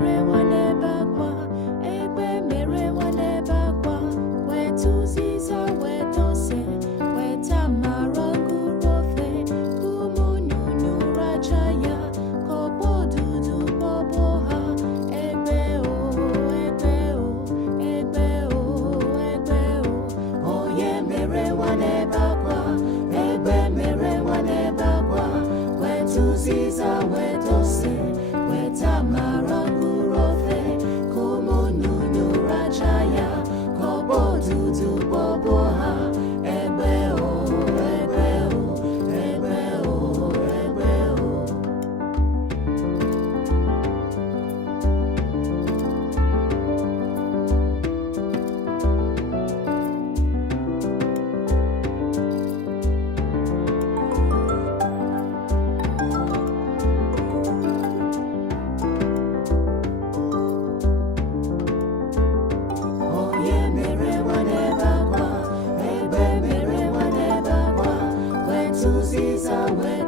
mere nwanebe akwa, egbe mere nwanebe akwa, weta ụzịza weta ose, weta mara ngụrụ ofe, ụmụ nnụnụ racha ya, ka ọkpọ odudu kpọgbuo ha. Egbe o, egbe o, egbe o, egbe o, onye mere nwanebe akwa, egbe mere nwanebe akwa, weta ụzịza weta ose, weta mara ngụrụ ofe, ka ụmụ nnụnụ racha ya, ka ọkpọ odudu kpọgbuo ha. Egbe o, egbe o, egbe o, egbe o. Onye mere nwanebe akwa, egbe mere nwanebe akwa, weta ụzịza weta